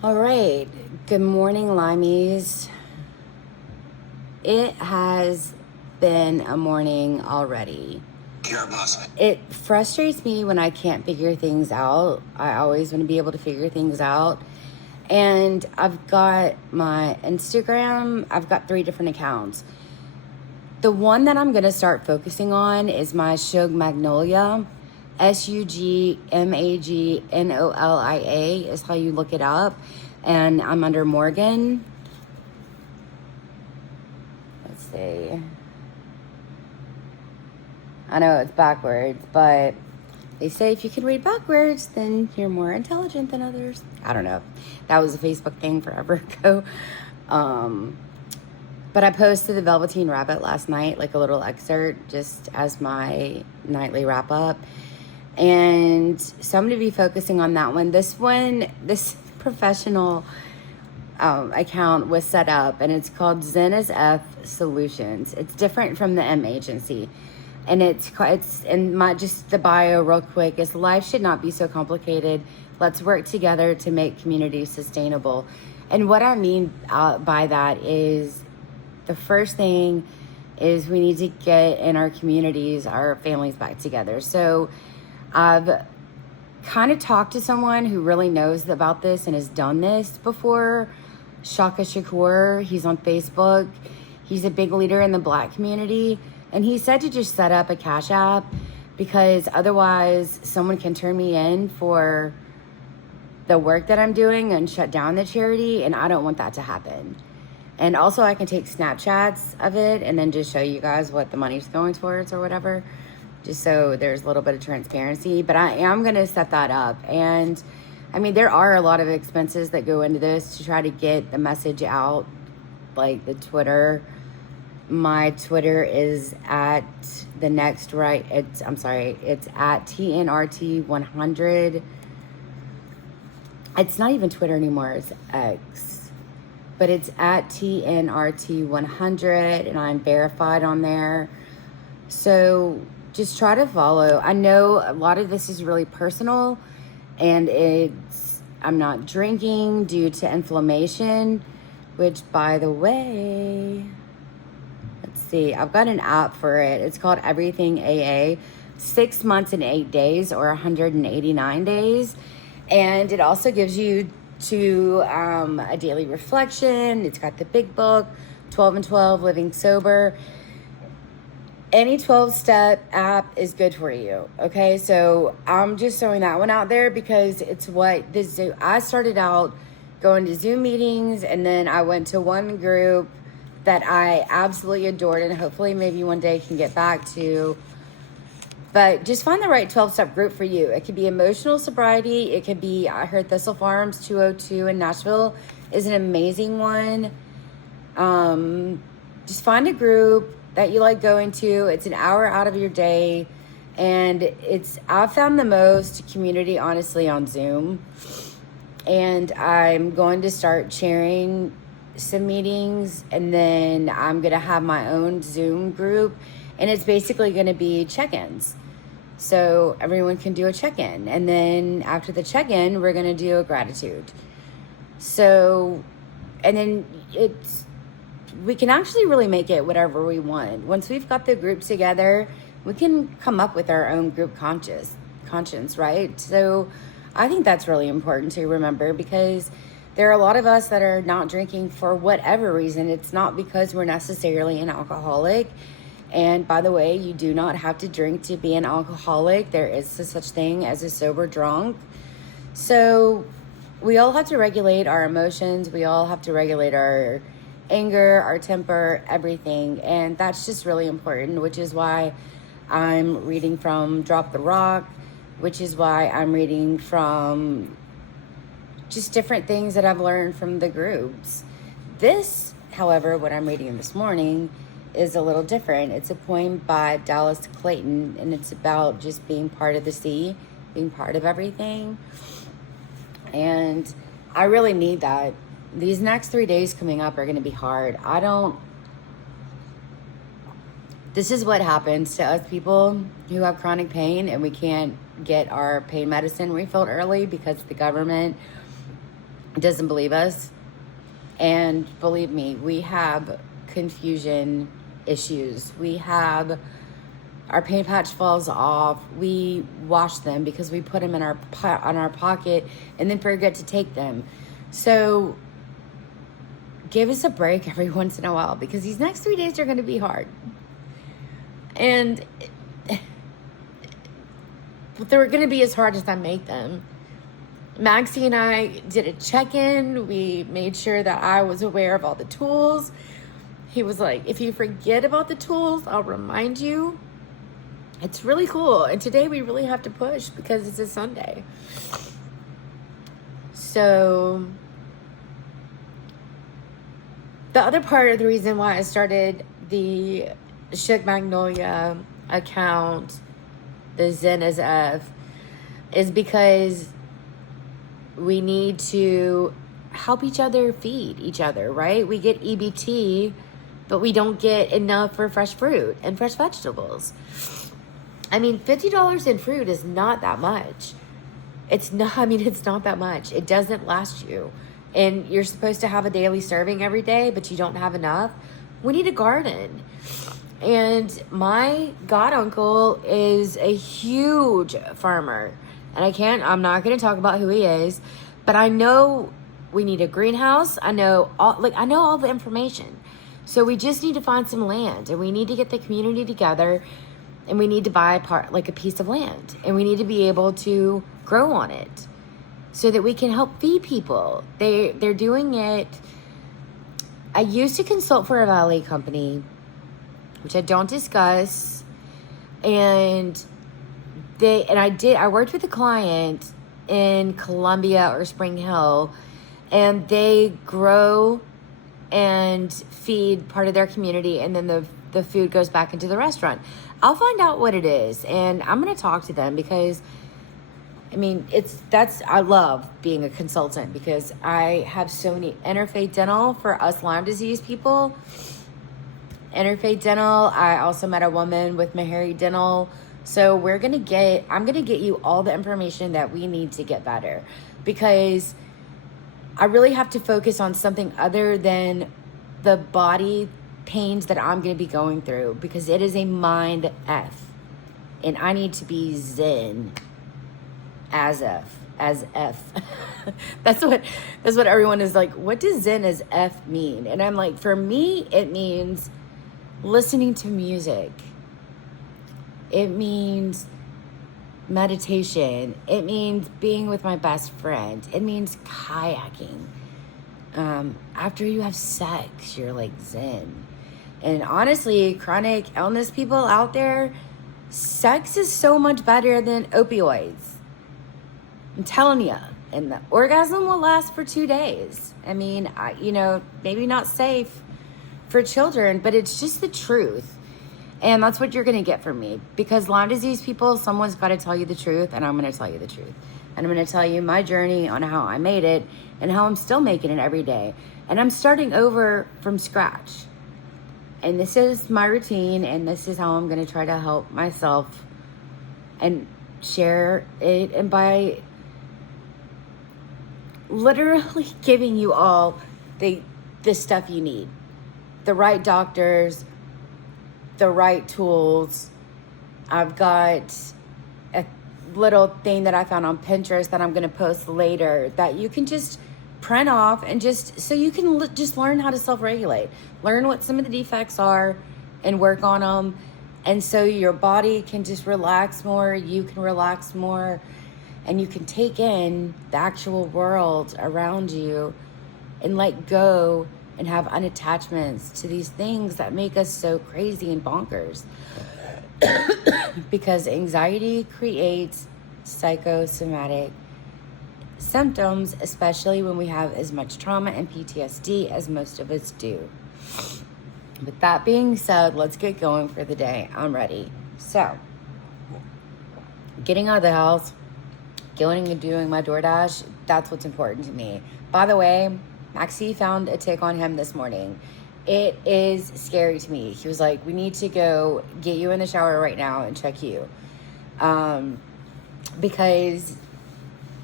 All right. Good morning, Limeys. It has been a morning already. It frustrates me when I can't figure things out. I always want to be able to figure things out. And I've got my Instagram, I've got 3 different accounts. The one that I'm going to start focusing on is my Shug Magnolia. SUGMAGNOLIA is how you look it up. And I'm under Morgan. Let's see. I know it's backwards, but they say if you can read backwards, then you're more intelligent than others. I don't know. That was a Facebook thing forever ago. But I posted the Velveteen Rabbit last night, like a little excerpt, just as my nightly wrap up. And so I'm going to be focusing on that one. This professional account was set up, and it's called Zen as F Solutions. It's different from the M agency. And it's just the bio real quick is life should not be so complicated. Let's work together to make communities sustainable. And what I mean by that is the first thing is we need to get in our communities, our families back together. So I've kind of talked to someone who really knows about this and has done this before. Shaka Shakur, he's on Facebook. He's a big leader in the Black community. And he said to just set up a Cash App because otherwise someone can turn me in for the work that I'm doing and shut down the charity. And I don't want that to happen. And also I can take Snapchats of it and then just show you guys what the money's going towards or whatever, just so there's a little bit of transparency. But I am going to set that up. And I mean, there are a lot of expenses that go into this to try to get the message out, like the Twitter. My Twitter is at the next right. It's at TNRT100. It's not even Twitter anymore. It's X. But it's at TNRT100, and I'm verified on there. So just try to follow. I know a lot of this is really personal, and I'm not drinking due to inflammation, which, by the way, let's see, I've got an app for it. It's called Everything AA, 6 months and 8 days or 189 days. And it also gives you a daily reflection. It's got the big book, 12 and 12, Living Sober. Any 12-step app is good for you, okay? So I'm just throwing that one out there because it's what I started out going to Zoom meetings, and then I went to one group that I absolutely adored, and hopefully maybe one day can get back to. But just find the right 12-step group for you. It could be emotional sobriety. It could be, I heard Thistle Farms 202 in Nashville is an amazing one. Just find a group that you like going to. It's an hour out of your day. And I've found the most community, honestly, on Zoom. And I'm going to start sharing some meetings. And then I'm going to have my own Zoom group. And it's basically going to be check-ins. So everyone can do a check-in. And then after the check-in, we're going to do a gratitude. So, and then we can actually really make it whatever we want. Once we've got the group together, we can come up with our own group conscience, right? So I think that's really important to remember because there are a lot of us that are not drinking for whatever reason. It's not because we're necessarily an alcoholic. And by the way, you do not have to drink to be an alcoholic. There is a such thing as a sober drunk. So we all have to regulate our emotions. We all have to regulate our anger, our temper, everything. And that's just really important, which is why I'm reading from Drop the Rock, which is why I'm reading from just different things that I've learned from the groups. This, however, what I'm reading this morning is a little different. It's a poem by Dallas Clayton, and it's about just being part of the sea, being part of everything. And I really need that. These next 3 days coming up are going to be hard. This is what happens to us people who have chronic pain and we can't get our pain medicine refilled early because the government doesn't believe us. And believe me, we have confusion issues. We have our paint patch falls off. We wash them because we put them in our on our pocket and then forget to take them. So give us a break every once in a while, because these next 3 days are going to be hard. And they're going to be as hard as I make them. Maxie and I did a check-in. We made sure that I was aware of all the tools. He was like, if you forget about the tools, I'll remind you. It's really cool. And today we really have to push because it's a Sunday. So the other part of the reason why I started the Shook Magnolia account, the Zen as F, is because we need to help each other feed each other, right? We get EBT, but we don't get enough for fresh fruit and fresh vegetables. I mean, $50 in fruit is not that much. It's not that much. It doesn't last you. And you're supposed to have a daily serving every day, but you don't have enough. We need a garden. And my god uncle is a huge farmer. And I'm not going to talk about who he is, but I know we need a greenhouse. I know all the information. So we just need to find some land, and we need to get the community together, and we need to buy a piece of land, and we need to be able to grow on it so that we can help feed people. They're doing it. I used to consult for a valet company, which I don't discuss, and I worked with a client in Columbia or Spring Hill, and they grow and feed part of their community, and then the food goes back into the restaurant. I'll find out what it is, and I'm going to talk to them, because I love being a consultant, because I have so many Interfaith Dental for us Lyme disease people. Interfaith Dental. I also met a woman with Meharry Dental. So I'm going to get you all the information that we need to get better, because I really have to focus on something other than the body pains that I'm going to be going through, because it is a mind F, and I need to be Zen as F. That's what everyone is like, what does Zen as F mean? And I'm like, for me, it means listening to music. It means meditation. It means being with my best friend. It means kayaking. After you have sex, you're like Zen. And honestly, chronic illness people out there, sex is so much better than opioids. I'm telling you. And the orgasm will last for 2 days. Maybe not safe for children, but it's just the truth. And that's what you're going to get from me. Because Lyme disease people, someone's got to tell you the truth, and I'm going to tell you the truth. And I'm going to tell you my journey on how I made it and how I'm still making it every day. And I'm starting over from scratch. And this is my routine, and this is how I'm going to try to help myself and share it. And by literally giving you all the stuff you need. The right doctors, the right tools. I've got a little thing that I found on Pinterest that I'm going to post later that you can just print off, and just so you can just learn how to self-regulate, learn what some of the defects are and work on them. And so your body can just relax more, you can relax more, and you can take in the actual world around you and let go and have unattachments to these things that make us so crazy and bonkers. Because anxiety creates psychosomatic symptoms, especially when we have as much trauma and PTSD as most of us do. With that being said, let's get going for the day. I'm ready. So, getting out of the house, going and doing my DoorDash, that's what's important to me. By the way, Maxie found a tick on him this morning. It is scary to me. He was like, we need to go get you in the shower right now and check you. Because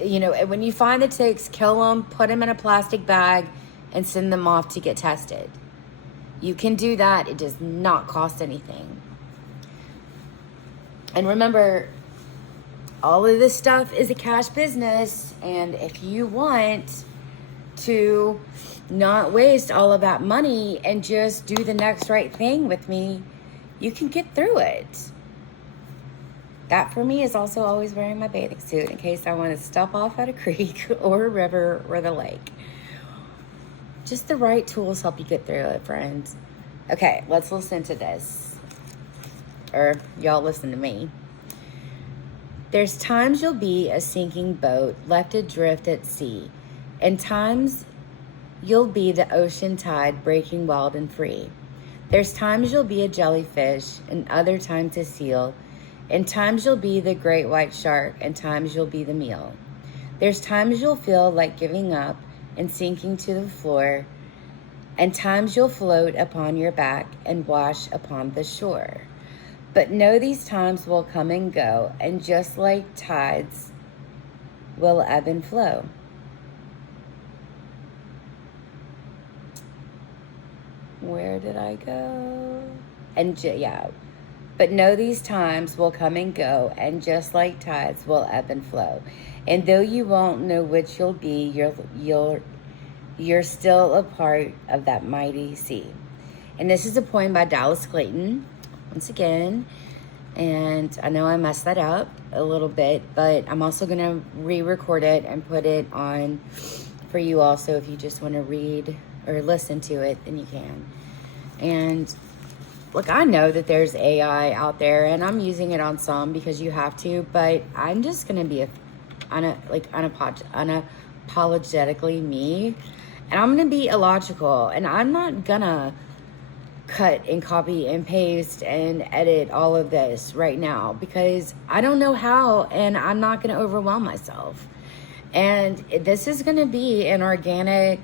You know, when you find the ticks, kill them, put them in a plastic bag, and send them off to get tested. You can do that. It does not cost anything. And remember, all of this stuff is a cash business. And if you want to not waste all of that money and just do the next right thing with me, you can get through it. That for me is also always wearing my bathing suit in case I want to stop off at a creek or a river or the lake. Just the right tools help you get through it, friends. Okay, let's listen to this. Or y'all listen to me. There's times you'll be a sinking boat left adrift at sea, and times you'll be the ocean tide breaking wild and free. There's times you'll be a jellyfish, and other times a seal, and times you'll be the great white shark, and times you'll be the meal. There's times you'll feel like giving up and sinking to the floor, and times you'll float upon your back and wash upon the shore. But know these times will come and go, and just like tides will ebb and flow. Where did I go? But know these times will come and go, and just like tides will ebb and flow. And though you won't know which you'll be, you're still a part of that mighty sea. And this is a poem by Dallas Clayton, once again. And I know I messed that up a little bit, but I'm also going to re-record it and put it on for you also. If you just want to read or listen to it, then you can. And look, I know that there's AI out there, and I'm using it on some because you have to, but I'm just going to be unapologetically me, and I'm going to be illogical, and I'm not going to cut and copy and paste and edit all of this right now because I don't know how, and I'm not going to overwhelm myself. And this is going to be an organic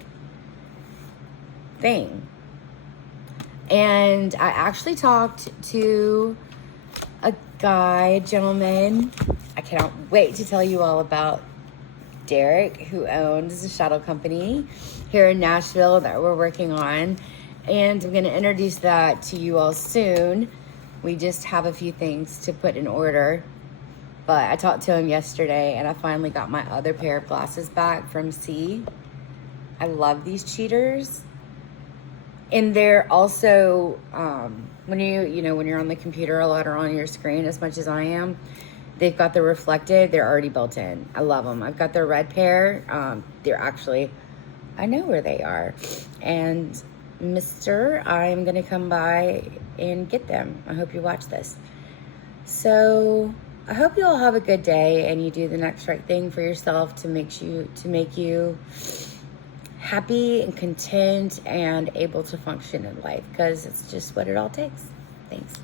thing. And I actually talked to a gentleman. I cannot wait to tell you all about Derek, who owns a shuttle company here in Nashville that we're working on. And I'm going to introduce that to you all soon. We just have a few things to put in order. But I talked to him yesterday, and I finally got my other pair of glasses back from C. I love these cheaters. And they're also, when you're on the computer a lot or on your screen as much as I am, they've got the reflective. They're already built in. I love them. I've got the red pair. They're actually, I know where they are. And I'm going to come by and get them. I hope you watch this. So I hope you all have a good day and you do the next right thing for yourself to make you happy and content and able to function in life, because it's just what it all takes. Thanks.